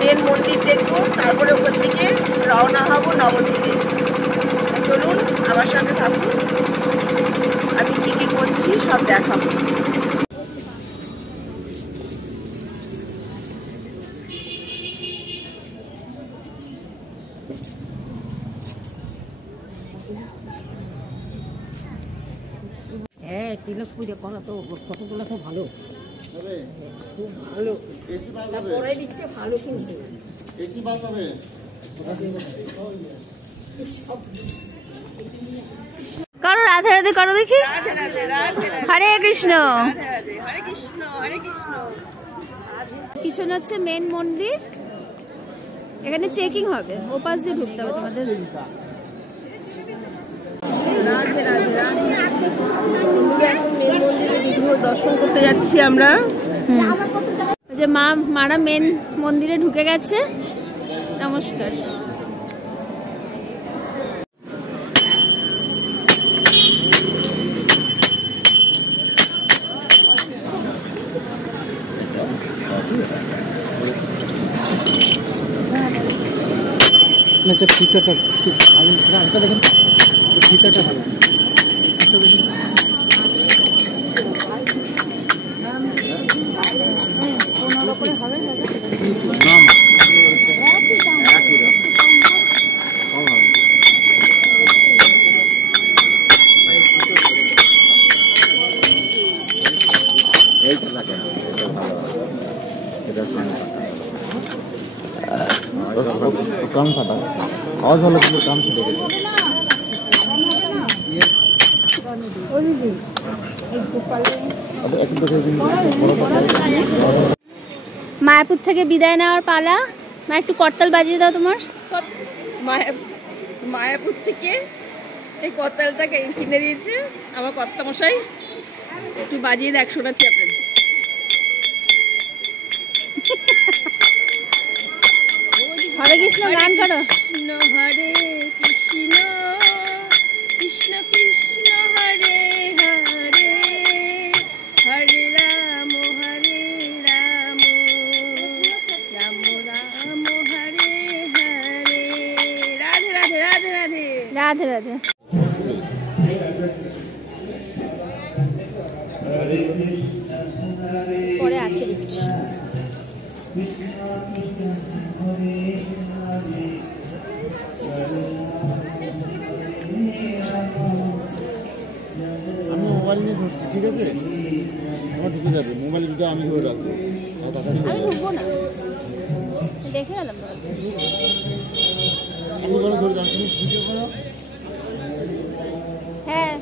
Main মন্দির দেখবো, তারপরে ওখান থেকে রওনা হবো নবদ্বীপে। চলুন আমার সাথে থাকুন, আমি কি কি করছি সব দেখাবো। হ্যাঁ, তিলক পুজো করা তো ফটো তোলা তো ভালো, খুব ভালো। পরে দিচ্ছে ভালো, কিন্তু করো রাধে রাধে করো দেখি। হরে কৃষ্ণ। হরে কৃষ্ণ হরে কৃষ্ণ। পিছনে হচ্ছে মেন মন্দির, এখানে চেকিং হবে, ওপাশ দিয়ে ঢুকতে হবে তোমাদের। রাধে রাধে রাধে। মেন মন্দিরে বিগ্রহ দর্শন করতে যাচ্ছি আমরা। যে মারা মেন মন্দিরে ঢুকে গেছে। নমস্কার। ফিতাটা দেখেন, ফিতাটা ভালো। কান ফাটা আওয়াজ হলো, কিন্তু কান ফেটে গেছে। মায়াপুর থেকে বিদায় নেওয়ার পালা। মা একটু করতাল বাজিয়ে দাও তোমার। মায়াপুর থেকে এই করতালটা কিনে দিয়েছে আমার কর্তামশাই, একটু বাজিয়ে দেখ, শোনাচ্ছি আপনাদের। হরে কৃষ্ণ গান করো। কৃষ্ণ হরে কৃষ্ণ কৃষ্ণ কৃষ্ণ হরে হরে, হরে রাম রাম রাম হরে হরে। রাধে রাধে রাধে রাধে রাধে রাধে। পরে আছে রিপিটেশন। আমি মোবাইল নিয়ে ধরছি, ঠিক আছে? আমার ঢুকে যাবে মোবাইল, দুটো আমি ধরে রাখবো। আমি ঢুকবো না, দেখে এলাম। আমি ধরে রাখবো, ভিডিও করো। হ্যাঁ